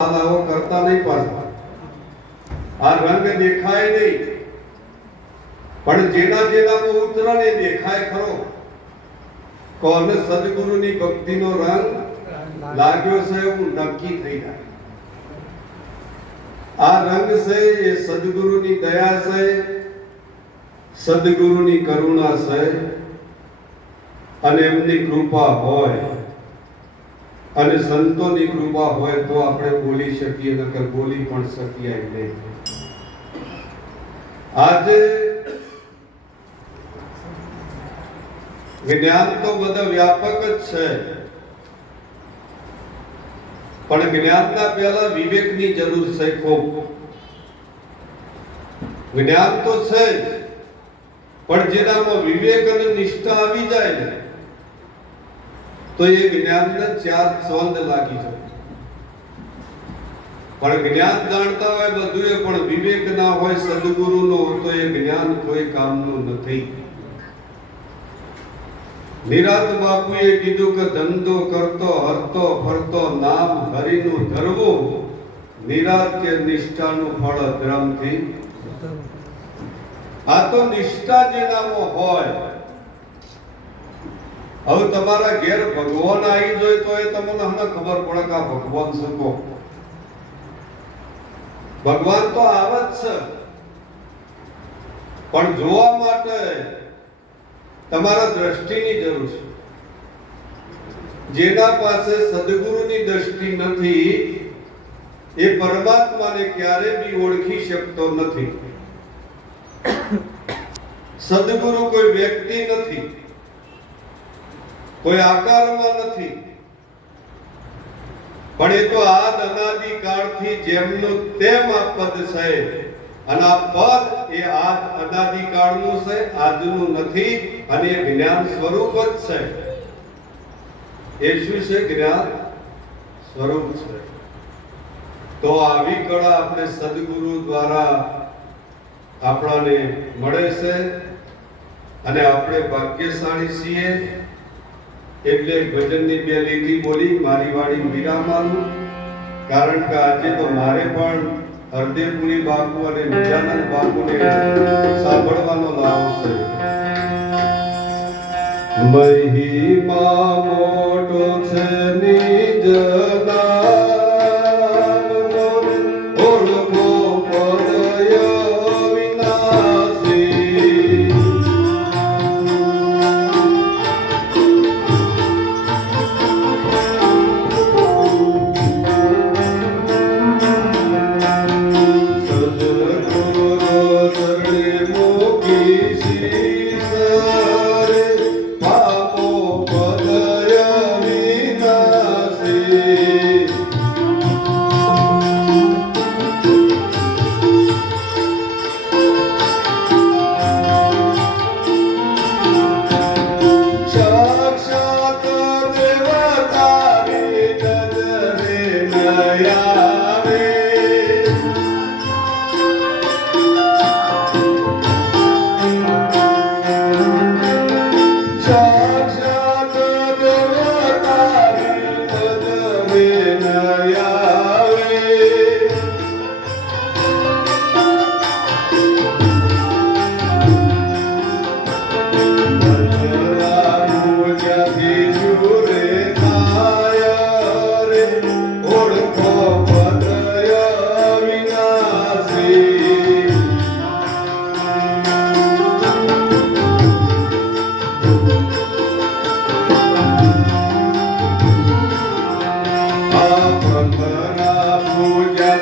આવો કરતા નહીં પાછા. આ રંગ દેખાય નહીં, પણ જેના જેનામાં ઉતરણ એ દેખાય ખરો. કોને સદગુરુની ભક્તિનો રંગ લાગ્યો છે એવું નક્કી થઈ જાય. આ રંગ છે એ સદગુરુની દયા છે, સદગુરુની કરુણા છે, અને એમની કૃપા હોય અને સંતોની કૃપા હોય તો આપણે બોલી શકીએ, નકર બોલી પણ શકીએ નહીં. આજે જ્ઞાન તો બધા વ્યાપક જ છે, પણ જ્ઞાનના પહેલા વિવેકની જરૂર છે. ખૂબ જ્ઞાન તો છે જ, પણ જેનામાં વિવેક અને નિષ્ઠા આવી જાય ને તો એ જ્ઞાનને ચાર ચોંદ લાગી જાય. પણ જ્ઞાન જાણતા હોય બધું, પણ વિવેક ના હોય સદગુરુનો, તો એ જ્ઞાન કોઈ કામનું નથી. નિરાંત બાપુએ કીધું કે ધંધો કરતો હરતો ફરતો નામ હરિનું ધરવું, નિરાંત કે નિષ્ઠાનું ફળ ધર્મથી. આ તો નિષ્ઠા જેનામાં હોય. હવે તમારા ઘેર ભગવાન આવી જાય તો એ તમને હમણાં ખબર પડે કે આ ભગવાન છે. ભગવાન તો આવે જ છે, પણ જોવા માટે તમારા દ્રષ્ટિની જરૂર છે. જેના પાસે સદગુરુની દ્રષ્ટિ નથી એ પરમાત્માને ક્યારે બી ઓળખી શકતો નથી. સદગુરુ કોઈ વ્યક્તિ નથી, કોઈ આકારમાં નથી, પણ એ તો આદ અનાદિ કાળથી જેમનું તેમ આ પદ છે. અને આ પદ એ આદ અનાદિ કાળનું છે, આજનું નથી, અને એ જ્ઞાન સ્વરૂપ જ છે. એ શું છે? જ્ઞાન સ્વરૂપ છે. તો આવી કળા આપણે સદગુરુ દ્વારા આપણાને મળે છે, અને આપણે ભાગ્યશાળી છીએ. એટલે ભજનની બે લીટી બોલી મારી વાણી વિરામાનું, કારણ કે આજે તો મારે પણ હરદેવપુરી બાપુ અને નિજાનંદ બાપુને સાંભળવાનો લાભ છે. મહિમા મોટો છે નિજના પૂજા